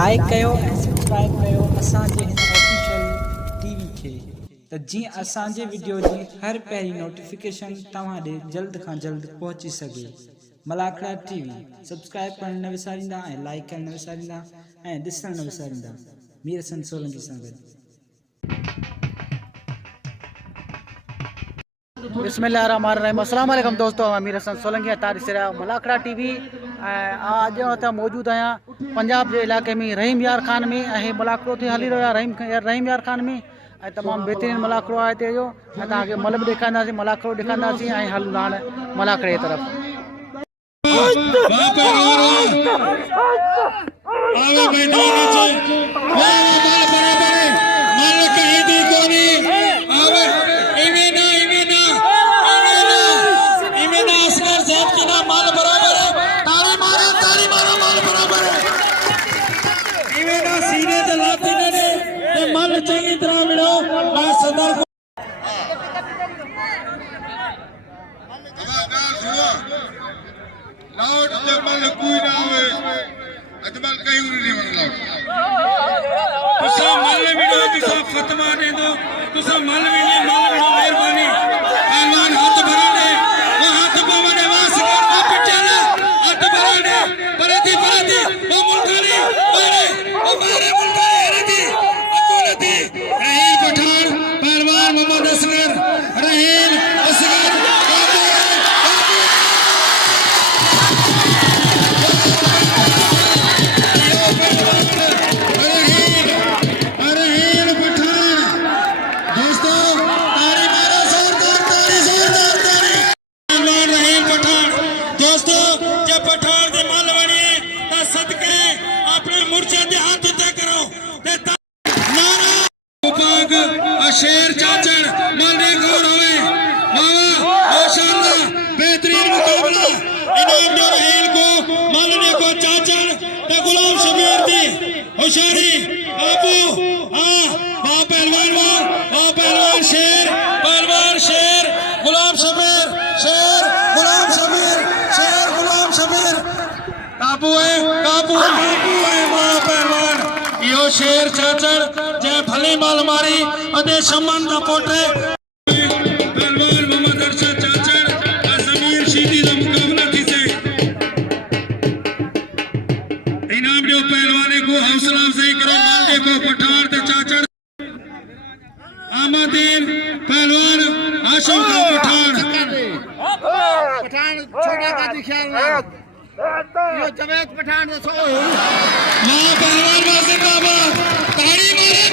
Like कयो ऐं subscribe कयो असांजे हिन ऑफिशियल टीवी खे त जीअं असांजे वीडियो जी हर पहिरीं नोटिफिकेशन तव्हां ॾे जल्द खां जल्द पहुची सघे। मलाखड़ा टीवी सब्सक्राइब करण न विसारींदा ऐं लाइक करण न विसारींदा ऐं ॾिसण न विसारींदा। मीर हसन सोलंकी सां गॾु। बिस्मिल्लाहिर्रहमानिर्रहीम। अस्सलाम वालेकुम दोस्तों, अमीर हसन सोलंकी तारीख़ से मलाखड़ा टीवी। आज हिते मौजूद आहियां पंजाब के इलाके में रहीम यार खान में। मलाखड़ो थी हली रहा रहीम यार खान में तमाम बेहतरीन मलाखड़ो आहे हिते जो। तव्हांखे मल भी ॾेखारींदासीं, मलाखड़ो ॾेखारींदासीं ऐं हलूं हाणे मलाखड़े तरफ़। चंगी तरह मिलो सरदार लाउड जमल कोई ना होवे अजमल कहीं नहीं बन लाउड तुसा मल मिलो तुसा फतवा दे दो तुसा मल मिले मेहरबानी पहलवान हाथ भरा दे वो हाथ पावने वास कर वो पिचला हाथ भरा दे परती वो मुल्कानी वो मारे मुल्कानी रदी अकोलती रहील पठान पहलवान मोहम्मद असगर रहील असगर शेर चाचड़ मालने गौर होवे मावा माशाअल्लाह बेहतरीन मुकाबला इनाम जो रहेल को मालने को चाचड़ ते गुलाम शबीर दी होशियारी बाबू हां वहां पहलवान शेर गुलाम शबीर शेर गुलाम शबीर काबू है वहां पहलवान यो शेर चाचड़ जे भली माल मारी अदे शमन दा पोटे पहलवान मोहम्मद अरशद चाचड़ जमीर शीदी दा मुकाबला थी से इनाम जो पहलवाने को हौसला अफजाई करो माल देखो पठान ते चाचड़ आमदीन पहलवान आशम का पठान छोटा का ख्याल यो जवेद पठान सो मां पहलवान वा जिंदाबाद ताड़ी मारे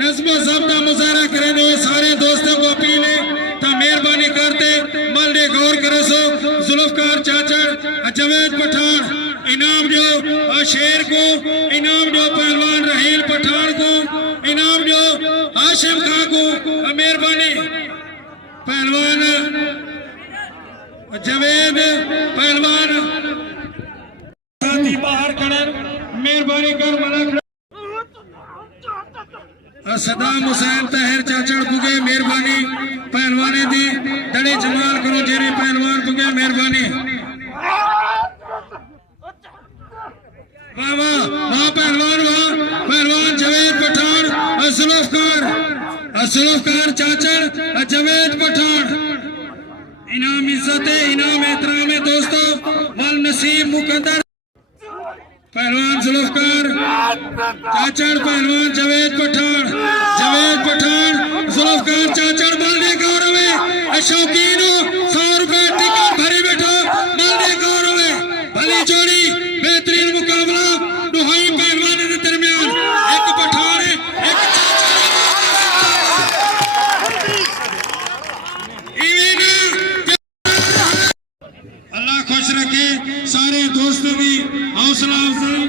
नज़्म ज़ब्त मुज़ाहरा करे दो सारे दोस्तों को अपील है तो मेहरबानी करते मल ने गौर करे सो जुल्फकार चाचड़ जवेद पठान इनाम जो शेर को इनाम जो पहलवान रहील पठान को इनाम जो हाशिम खां को मेहरबानी पहलवान जवेद पहलवान साथी बाहर खड़े मेहरबानी कर मलाखड़ा सदाम हुसैन तहर चाचड़ पुगे मेहरबानी पहलवाने दी दड़े जमाल करो जेरे पहलवान पुगे मेहरबानी वाह वाह पहलवान जवेद पठान असलफकार चाचड़ जवेद पठान इनाम इज्जत है इनाम एहतराम है दोस्तों वल नसीब मुकद्दर पहलवान जुल्फकार चाचड़ पहलवान जवेद पठान जुल्फकार चाचड़ मालने गौरव है शौकीन 100 रुपए टिकट भरी बैठो मालने गौरव है भली जोड़ी बेहतरीन मुकाबला दुहाई पहलवान के दरमियान एक पठान है एक अल्लाह खुश रखे सारे दोस्तों की हौसला अफजाई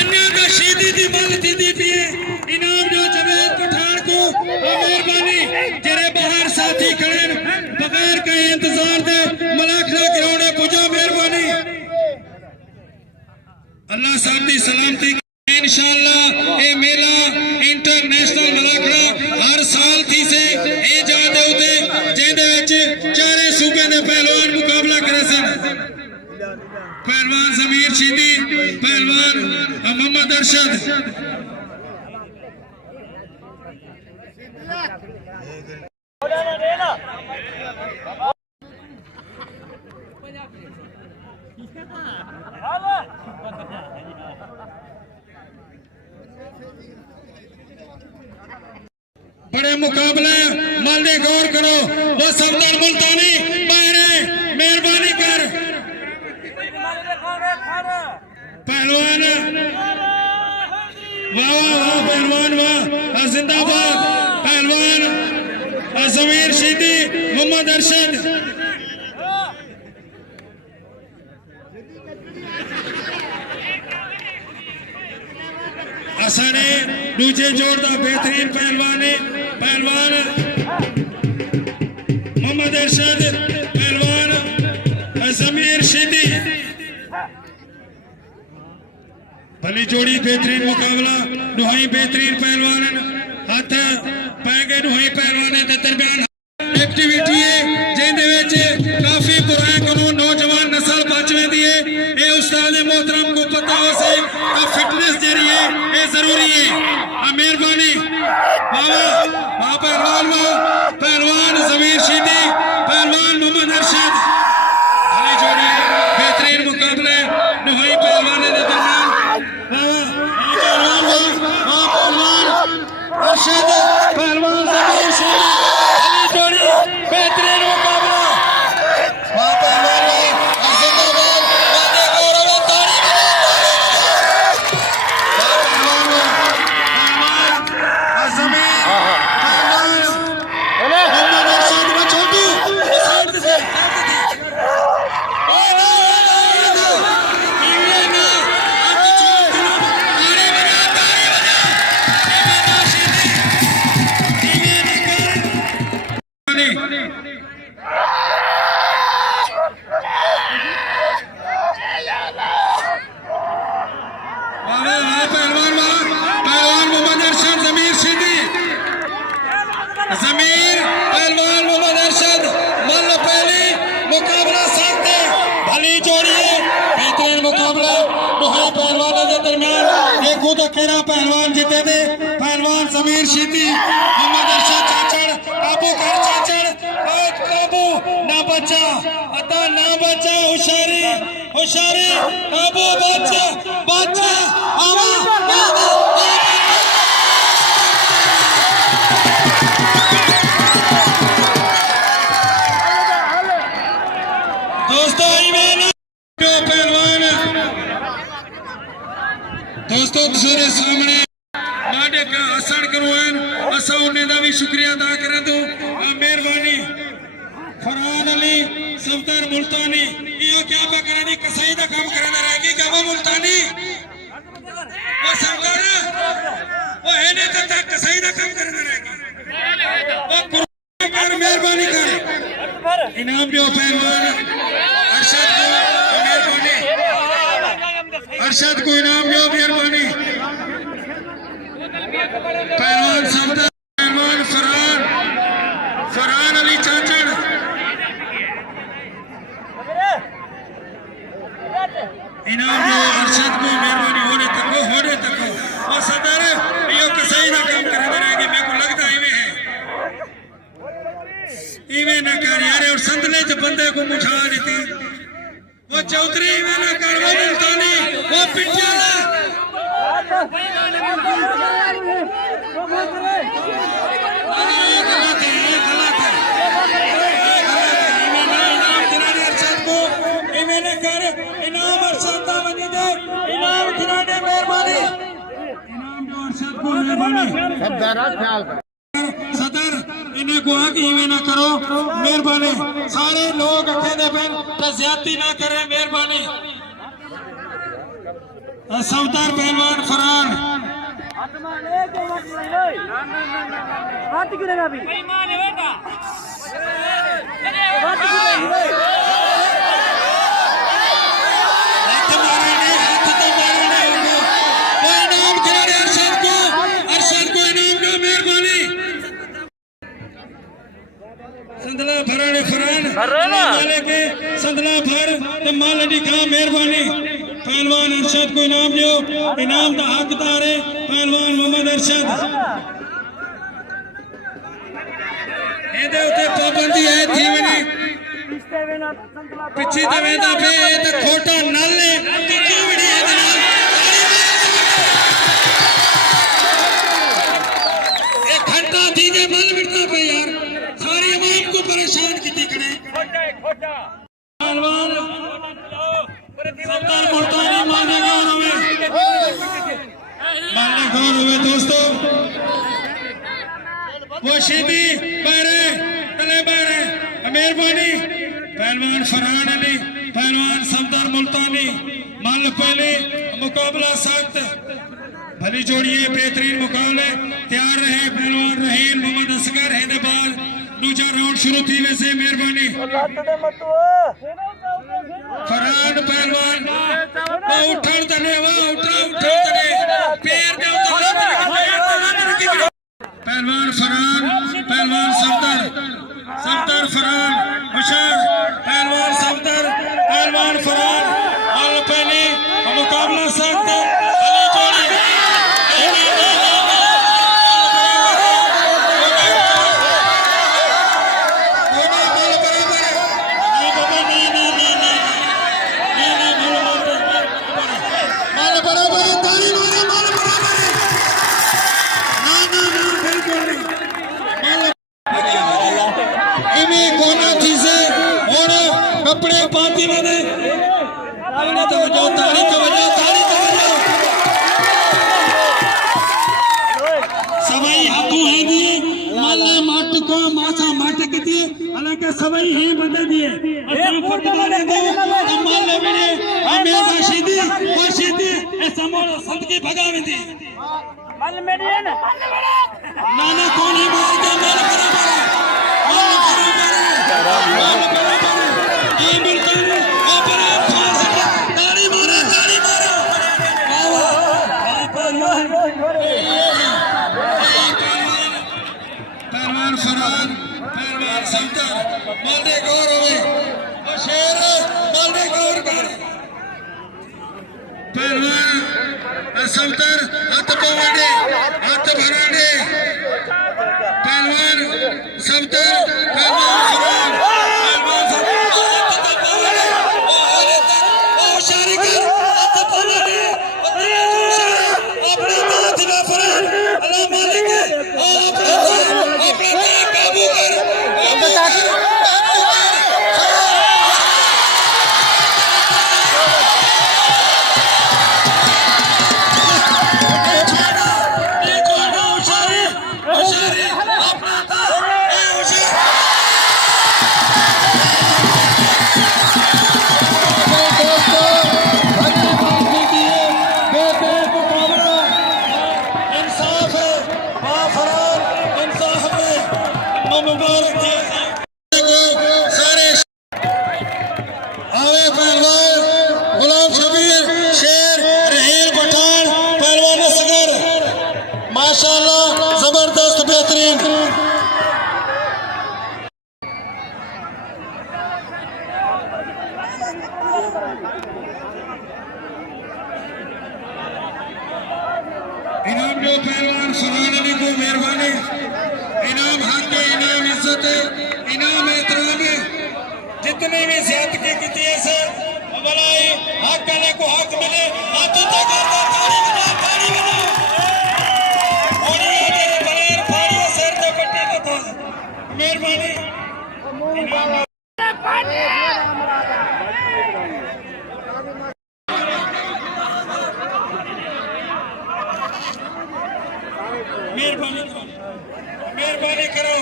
अन्य का शीदी दी मल दीदी पिए इनाम जो जवेद पठान को मेहरबानी जेरे बाहर साथी खड़े बगैर कहीं इंतजार दे मलाखड़ा गिरोने पुजा मेहरबानी अल्लाह साथी सलामती इंशाअल्लाह ये मेला इंटरनेशनल मलाखड़ा हर साल थी से ए जाते होते जेदे विच चारे सूबे दे पहलवान मुकाबला करे सन पहलवान जमीर शीदी, पहलवान मोहम्मद अरशद। बड़े मुकाबले मालदे गौर करो, वो सफदर मुल्तानी बाहर मेहरबानी कर। पहलवान वाह वाह पहलवान वाह जिंदाबाद। पहलवान जमीर शीदी, मोहम्मद अरशद। असाने दूजे जोड़ का बेहतरीन पहलवान है, पहलवान मोहम्मद अरशद, पहलवान जमीर शीदी। भली जोड़ी बेहतरीन मुकाबला, नुहाई बेहतरीन पहलवान हाथ पाएंगे नुहाई पहलवान के दरम्यान एक्टिविटी है जिंदे विच काफी बुराई कानून नौजवान नस्ल बचवे दी है। ये उस्ताद मोहतरम को पता हो सही फिटनेस जरी है ये जरूरी है। मेहरबानी बाबा वाह पहलवान वाह पहलवान जमीर शीदी, पहलवान मोहम्मद अरशद। भली जोड़ी बेहतरीन मुकाबले नुहाई पहलवान के दरम्यान अरशद, पहलवान जमीर शीदी। भली जोड़ी बेहतरीन मुकाबला वाह पहलवान जिंदाबाद। वादे गौरव तारीख जमीर पहलवान मोहम्मद अरशद व छोटू साइड से जमीर पहलवान मोहम्मद अरशद मल्ल पहली मुकाबला साधते। भली जोड़ी है बेहतरीन मुकाबला नुहाई पहलवानों के दरम्यान। एक खुद अकेला पहलवान जीते थे, पहलवान जमीर शीदी, मोहम्मद अरशद चाचड़। काबू कर चाचड़, काबू ना बचा अता ना बचा। होशियारी होशियारी काबू बचा बचा आवा आवा। दोस्तों तेरे सामने माडे का आसन करवान असा उन्हें दा भी शुक्रिया अदा करें। तो मेहरबानी फरहान अली सफदर मुल्तानी यो क्या पा करें दी कसाई दा काम करने रहेगी क्या वो मुल्तानी वो सफदर वो है ने तक कसाई दा काम करने रहेगी वो कर मेहरबानी कर इनाम जो पहलवान अरशद को मेहरबानी अरशद को इनाम दो मेहरबानी। पहलवान सफदर, पहलवान फरहान अली चाचड़। इनाम दो अरशद को मेहरबानी। होने तक और सदर यो कसाई ना काम करते रहेंगे। मेरे को लगता है इवें ना कर यार और संतले च बंदे को मुझा देती वो चौधरी में ना कर वो मुल्तानी वो पिटियाला गलत है इनाम खिलाड़ी अरशद को इवें ना कर इनाम अरशद का बनी दे इनाम खिलाड़ी मेहरबानी इनाम जो अरशद को मेहरबानी सदर इन्हें को आगे इवें ना करो मेहरबानी। सारे लोग अकेले पेन ज्यादती ना करें मेहरबानी। सफदर पहलवान फरहान संदला फराने फरान वाले के संदला भर ते माल दी का मेहरबानी पहलवान अरशद को इनाम दियो इनाम दा हकदार है पहलवान मोहम्मद अरशद ਇਹਦੇ ਉੱਤੇ ਪਾਬੰਦੀ ਹੈ ਥੀ ਵਣੀ ਪਿੱਛੇ ਤੇ ਵੇਂਦਾ ਪਏ ਇਹ ਤੇ ਖੋਟਾ ਨਲ ਨੇ ਦੂਜੀ ਵੜੀ ਇਹਦੇ ਨਾਲ ਇਹ ਘੰਟਾ ਦੀਦੇ ਮਲ ਮਿਟਦਾ ਪਏ ਯਾਰ सारी आवाम को परेशान की खड़े पहलवान सरदार मुल्तानी माने गौर हुए दोस्तों वो शीदी बारे तले बारे मेहरबानी पहलवान फरहान अली पहलवान सरदार मुल्तानी मान पहले मुकाबला सख्त भली जोड़िए बेहतरीन मुकाबले तैयार रहे पहलवान रहील मोहम्मद असगर है बाद दूसरा राउंड शुरू थी वैसे मेहरबानी फरहान पहलवान वो उठण तने वा उठण तने पैर दे पहलवान फरहान पहलवान सरदार फरहान हुशार पहलवान सरदार पहलवान फरहान और पहले मुकाबला सख्त अली जोड़ी कपड़े पाती बने तो बजाओ ताली तो बजाओ सवाई हाथों है दिए माले माट को मासा माट के दिए हालांकि सवाई ही बंदे दिए फुटबॉल दे माले बने हमें शीदी वो शीदी ऐसा मोड़ संत की भगावेंदी माल मेडियन नाना कौन ही मार के माल बराबर ये मिलता है ऊपर ताली मारो पहलवान फरहान पहलवान सरदार मालदे गौर होवे शेर मालदे गौर कर पहलवान सरदार हाथ पवाड़े हाथ भराड़े पहलवान सरदार पहलवान फरहान माशाल्लाह जबरदस्त बेहतरीन इनाम जो पहलवान फरहान अली को मेहरबानी इनाम हक है इनाम इज्जत है इनाम एहतराम है जितने भी ज्यादती की है सर बनाए हक वाले को हक मिले हाथों तक मेहरबानी मेहरबानी करो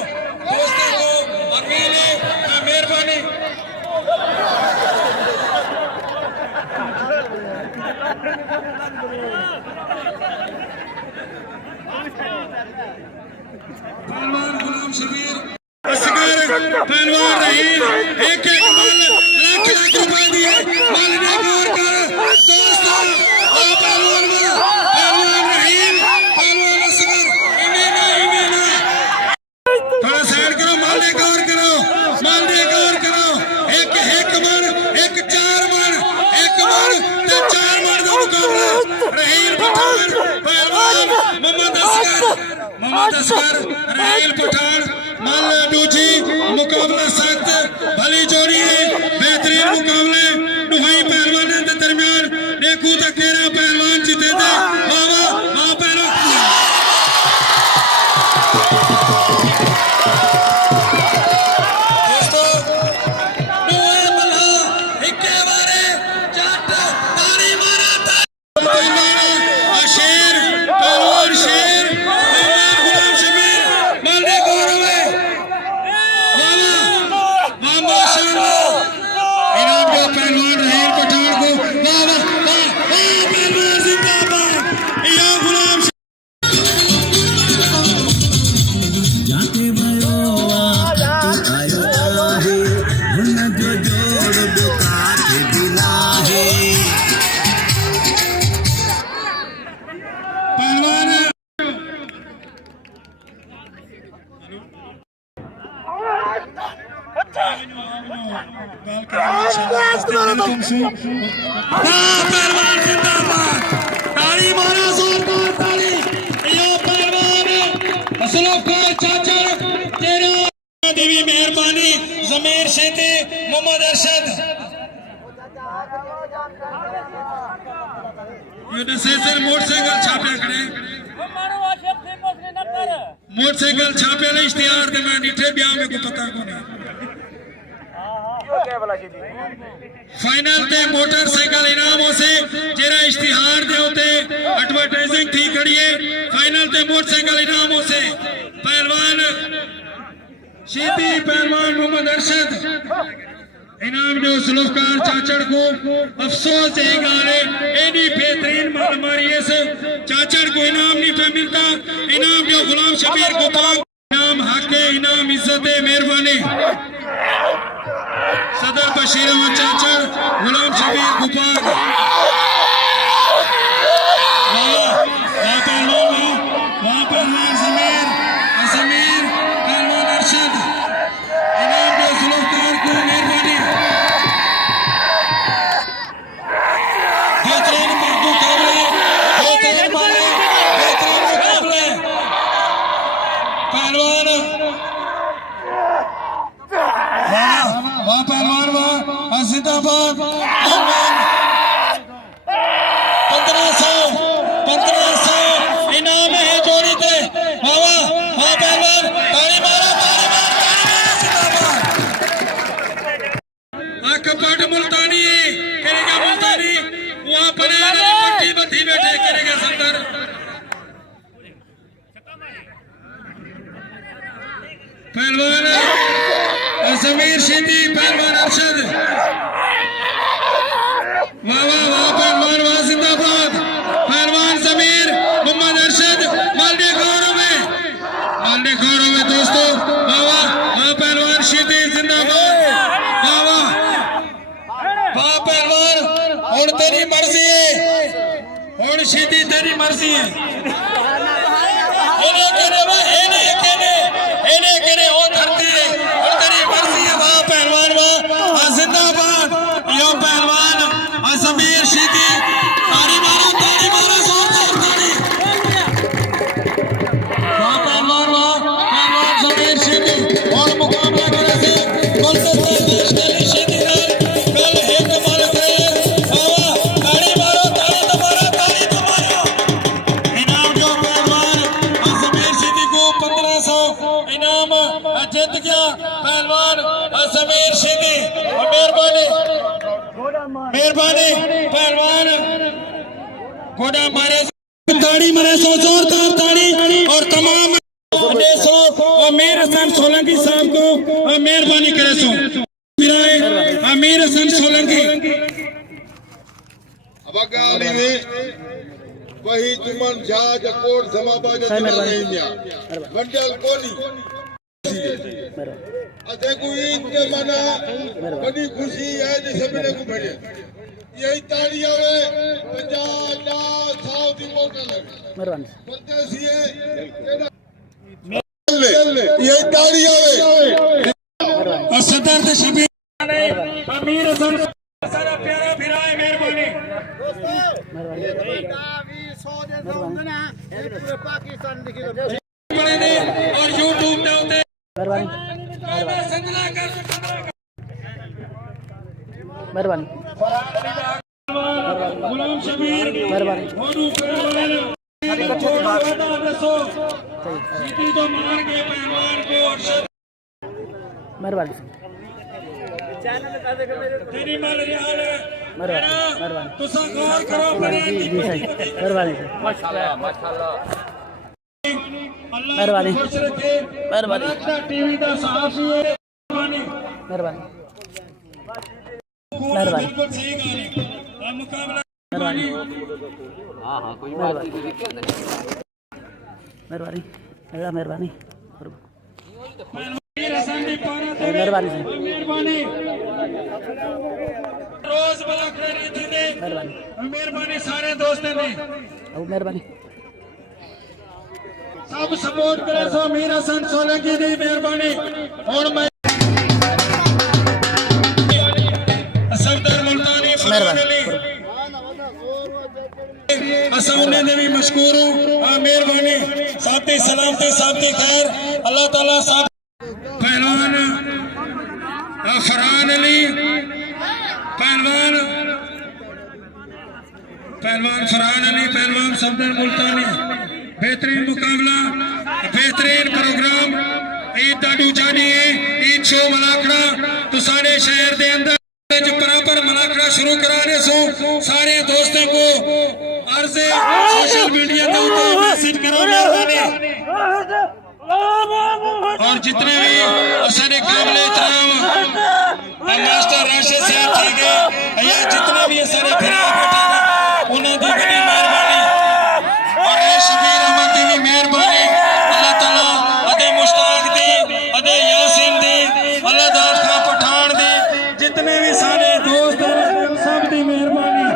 दोस्तों को अकेले मेहरबानी पहलवान गुलाम शबीर पहलवान रहील एक माल लाख रुपए दिए माल ने गौर कर दोस्तों पहलवान रहील पहलवान असगर इमेना थोड़ा साइड करो माल ने गौर करो मोहम्मद असगर राहिल पठान मल डूजी मुकाबला सख्त भली जोड़ी है बेहतरीन मुकाबले दुहाई पहलवान के दरमियान देखू तो केरा पहलवान जीते थे वाह वाह पहलवान दोस्तों दुहाई मल्हा इक्के बारे जट तारी मारा शेर पहलवान शेर पहलवान गुलाम शबीर मालने गौरव है वाह माशाअल्लाह इनाम दो पहलवान राहिल पठान को वाह वाह वाह पहलवान जिंदाबाद या गुलाम जाते भयो आयो आहे हुन जो जोड़ दो काठ दिला है पहलवान पहलवान जिंदाबाद ताली मारो जोरदार ताली यो पहलवान असलोकार चाचा तेरा देवी मेहरबानी जमीर शेते मोहम्मद अरशद यो नसेसर मोटरसाइकिल छापे खड़े मोटरसाइकिल छापे ले इश्तिहार ते मैं डिठे ब्याह में को पता को नहीं फाइनल ते मोटरसाइकिल इनामों से जेरा इश्तिहार दे होते एडवर्टाइजिंग थी खड़ी है फाइनल ते मोटरसाइकिल इनामों से पहलवान शीती पहलवान मोहम्मद अरशद इनाम जो सुल्फकार चाचड़ को अफसोस है गाने एडी बेहतरीन हमारी इस चाचड़ को इनाम नहीं पे मिलता इनाम जो गुलाम शबीर को इनाम हक है इनाम इज्जत है मेहरबानी सदर बशीर अहमद चाचड़ गुलाम शबीर गुपाग वहाँ पहलवान जमीर पहलवान अरशद इनाम जो सुल्फकार को मेहरबानी बेहतरीन मुकाबले पहलवान वाह पहलवान वाह जिंदाबाद 1500 इनाम है जोड़ी थे वाह पहलवान ताली मारो जिंदाबाद कपट मुल्तानी करेगा मुल्तानी वहां पर पट्टी बत्ती बैठे करेगा संदर पहलवान जमीर शीती पहलवान अरशद वाह पहलवान वाह जिंदाबाद पहलवान जमीर मोहम्मद अरशद मालने गौरव में दोस्तों वाह पहलवान शीती जिंदाबाद वाह पहलवान और तेरी मर्जी है और शीती तेरी मर्जी है इन्हें कहने वो धरती है और तेरी मर्जी है वाह पहलवान वाह जिंदाबाद यो पहलवान जमीर शीती ताली मारो जोरदार ताली वाह पहलवान जमीर शीती और मुकाबला करे से गुलदस्ता शीती कल एक मार करे वाह ताली मारो इनाम जो पहलवान जमीर शीती को 1500 इनाम जीत गया पहलवान जमीर शीती मेहरबानी पहलवान गोड़ा मारे ताड़ी मारे जोरदार ताड़ी और तमाम अमीर हसन सोलंकी साहब को मेहरबानी करे सो अमीर हसन सोलंकी अब गाड़ी में वही जुमन जाज कोट समाबाज मंडल कोनी देखो ईद के मना बड़ी खुशी है जो सभी ने को भेजे यही ताली आवे 50 लाख 100 दी मोटल बोलते सीए यही ताली आवे सदर शबीर अमीर हसन सारा प्यारा फिराए मेहरबानी बने ने और YouTube ਦੇ ਉੱਤੇ ਮਿਹਰਬਾਨੀ ਸੰਜਨਾ ਕਰ ਮਿਹਰਬਾਨੀ ਗੁਲਾਮ ਸ਼ਬੀਰ ਮਿਹਰਬਾਨੀ ਉਹਨੂੰ ਦੱਸੋ ਸਿੱਧੀ ਤੋਂ ਮਾਰ ਕੇ ਪਹਿਲਵਾਨ को ਮਿਹਰਬਾਨੀ तेरी मल रिहाल ਮਿਹਰਬਾਨੀ तुसा गौर करो बने जी जी सही मिहरबानी मेहरबानी खुश रखे मिहरबानी टीवी दा साफ ही है मेहरबानी मिहरबानी बिल्कुल सही गाने अब मुकाबला मिहरबानी मिहरबानी मिहरबानी मेहरबानी रोज बला करी थी ने मिहरबानी मेहरबानी सारे दोस्तों ने अब मेहरबानी सब सपोर्ट करे सो मीर हसन सोलंकी दी मेहरबानी और मैं सफदर मुल्तानी फरमान अली असौने ने भी मशकूर हूं मेहरबानी साथी सलामती साथी खैर अल्लाह ताला साथ पहलवान फरहान अली पहलवान फरहान अली पहलवान सफदर मुल्तानी बेहतरीन मुकाबला बेहतरीन प्रोग्राम ईद का दूजा नहीं है ईद शो मलाखड़ा तो सारे शहर के अंदर बराबर मलाखड़ा शुरू करा रहे सो सारे दोस्तों को अर्ज सोशल मीडिया के ऊपर मैसेज करो मेहरबानी और जितने भी असरे काबिल एहतराम मास्टर राशिद साहब ठीक है या जितने भी असरे फिरा बैठे उन्होंने दी बड़ी मेहरबानी और शबीर अहमद दी भी मेहरबानी अल्लाह ताला अदे मुश्ताक दी अदे यासीन दी अल्लाह दाद खां पठान दी जितने भी सारे दोस्त हैं सब दी मेहरबानी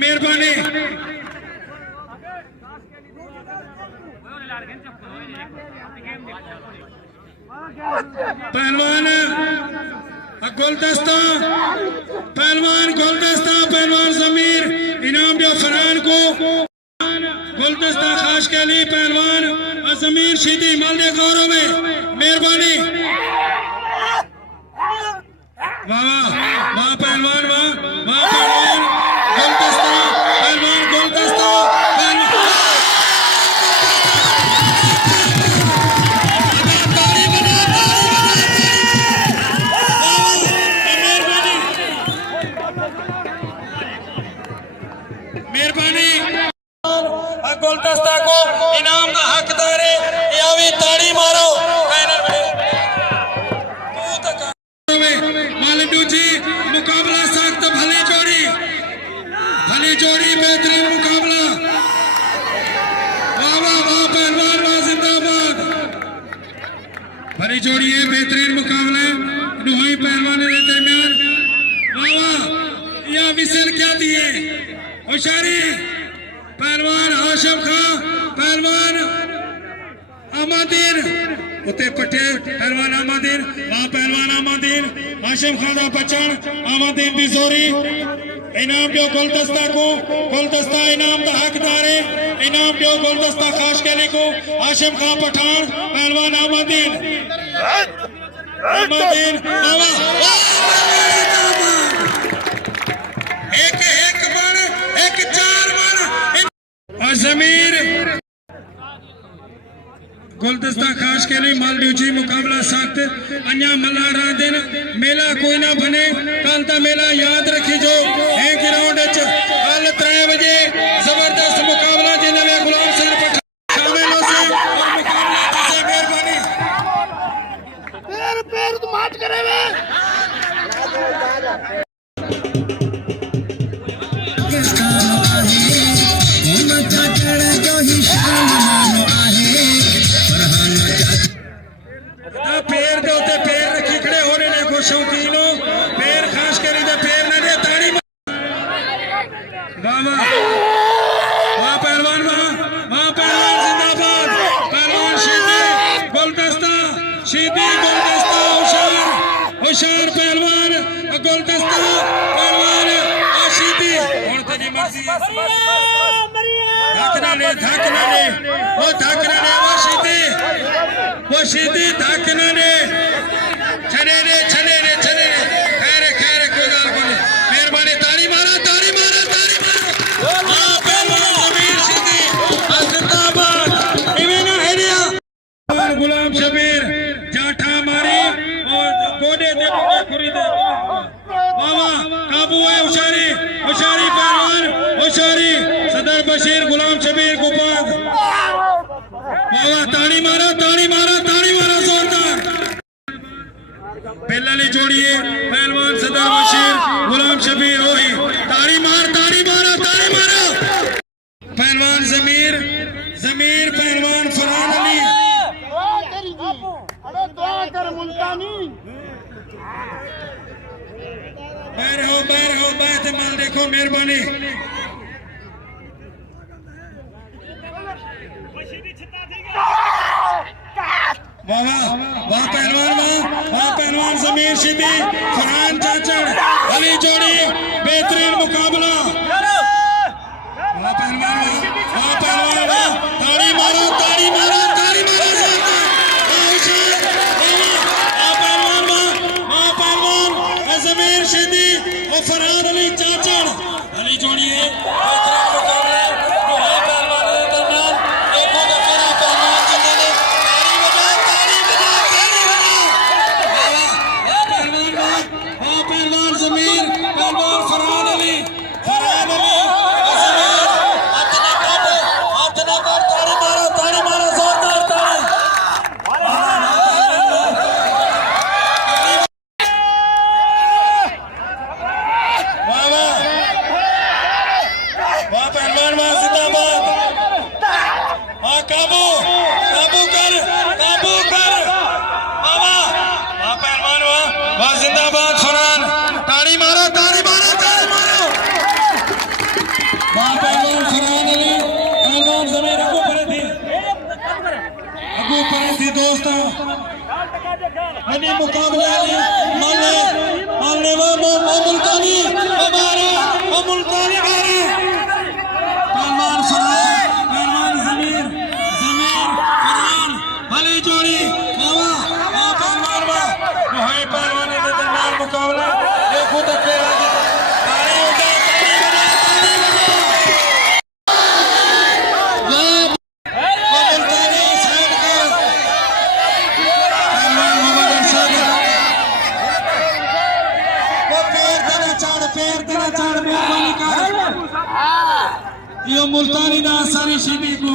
मेहरबानी पहलवान गुलदस्ता पहलवान जमीर इनाम दिया फरहान को गुलदस्ता खास के लिए पहलवान जमीर शीदी मल दे गौरव में मेहरबानी वाह वाह पहलवान वाह पहलवान गुलदस्ता मेहरबानी गुलदस्ता को इनाम का हकदार है या भी ताड़ी मारो मालडू जी मुकाबला सख्त भली जोड़ी बेहतरीन मुकाबला वाह वाह वाह पहलवान वाह जिंदाबाद भली जोड़ी है बेहतरीन मुकाबला दुहाई पहलवान के दरमियान वाह वाह यह विसल क्या दिए होशियारी पहलवान हाशिम खां पहलवान अमादीन उते पटेल पहलवान अमादीन वहां पहलवान अमादीन हाशिम खान बचन आमदीन दी जोरी इनाम दियो गुलदस्ता को गुलदस्ता इनाम दा हकदार है इनाम दियो गुलदस्ता खास कहने को हाशिम खान पठान पहलवान आमदीन एक एक मन एक चार मन जमीर गुलदस्ता खास के लिए मालदीव मुकाबला सख्त अन्या मल्ला रांदेन मेला कोई ना बने कल का मेला याद रखी जो एक ग्राउंड कल 3 बजे जबरदस्त मुकाबला जिन्हें गुलाम सर पठान शामिल हो से और मुकाबला से मेहरबानी पैर तो मार करे वे पैर दे उते पैर रखी खड़े होने ने को शौकीनो पैर खास करी दे पैर ने दे ताड़ी वाह वाह वाह पहलवान जिंदाबाद पहलवान शीदी गुलदस्ता होशियार पहलवान गुलदस्ता पहलवान शीदी हुन तेरी मर्जी धकना ले वो शीदी धकना ने छने रे खैर कोई गाल कोनी मेहरबानी ताड़ी मारा हां पहलवान शबीर शीदी जिंदाबाद इवे ना हेरिया गुलाम शबीर जाठा मारी और गोडे दे खुरी दे वाह काबू है होशियारी पहलवान होशियारी सदर बशीर गुलाम शबीर गोपाल वाह ताड़ी मारा जोरदार पहले जोड़िए पहलवान सदर बशीर गुलाम शबीर वही ताड़ी मारा पहलवान जमीर पहलवान फरहान अली बैर हो बैठ माल देखो मेहरबानी वाह पहलवान जमीर शीदी फरहान चाचड़ अली जोड़ी बेहतरीन मुकाबला वाह पहलवान ताड़ी मारो पहलवान जमीर शीदी और फरहान अली चाचड़ अली जोड़ी बेहतरीन मुकाबला जिंदाबाद फरहान ताड़ी मारो पहलवान फरहान अली पहलवान जमीर अगू परे थी दोस्त अली मुकाबला मालने वो मुल्तानी हमारा वो मुल्तानी गारे पहलवान फरहान जमीर फरहान अली जोड़ी पहलवान के दरमियान मुकाबला देखो तक यो मुल्तानी दा सारी शीदी को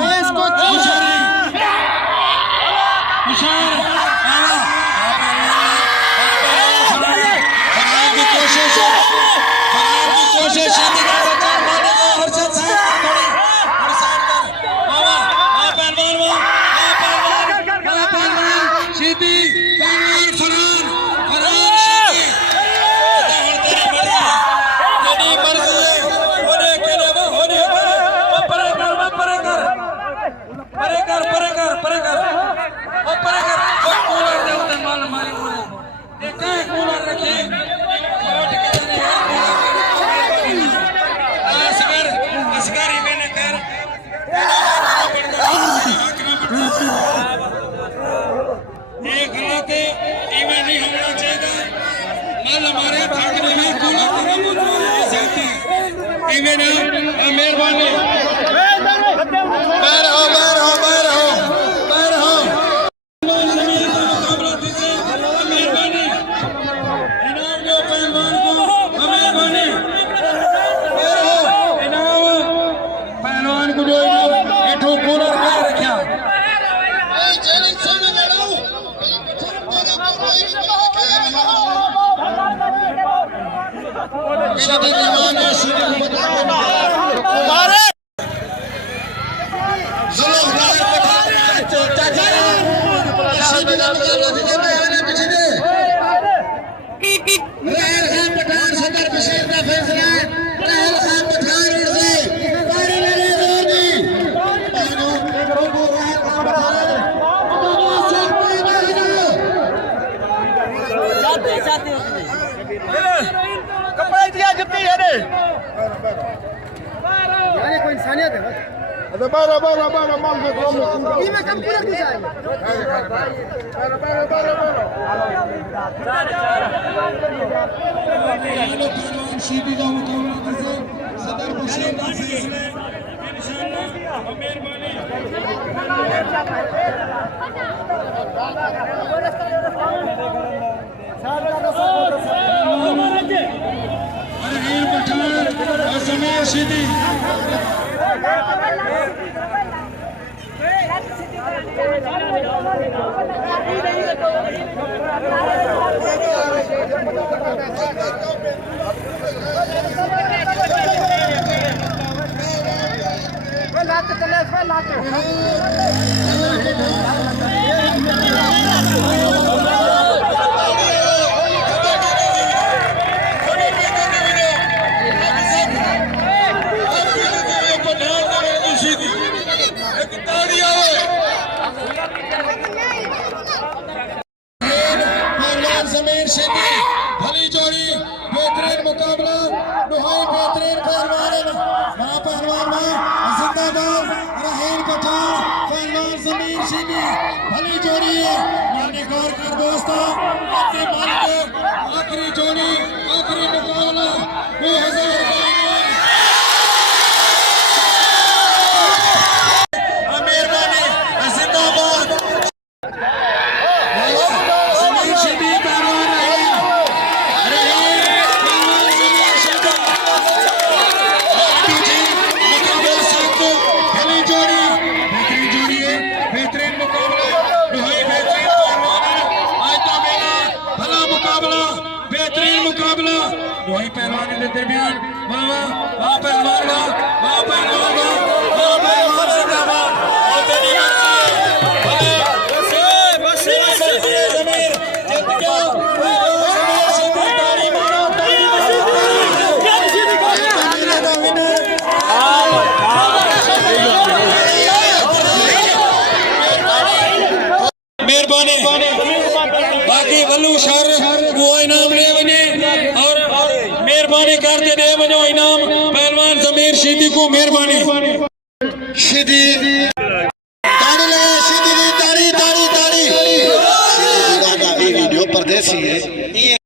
कूलर रखे शदीद ईमान है सीधे कोई इंसानियत है बारह बारह बारह माल में कम पूरा कुछ आएगा सीधी का मुकाबला से सदर हुसैन का फैसला इंशाअल्लाह मेहरबानी पठान और समीर सीधी जमीर सीधी भली जोड़ी बेहतरीन मुकाबला दुहाई बेहतरीन पहलवान वहाँ पहलवान वहाँ जिंदाबाद रहीम पठान पहलवान जमीर सीधी भली जोड़ी है यानी गौर कर दोस्तों अपने मन को आखिरी जोड़ी आखिरी मुकाबला 2000 वही पहलवान के दरमियान वहाँ पहलवान जिंदाबाद और तेरी मेहरबानी बाकी वल्लू शहर वो इनाम ले वने और मेहरबानी करते दे वनो इनाम पहलवान जमीर सीधी को मेहरबानी सीधी ताड़ी ले सीधी ताड़ी ताड़ी ताड़ी सीधी वीडियो परदेसी है।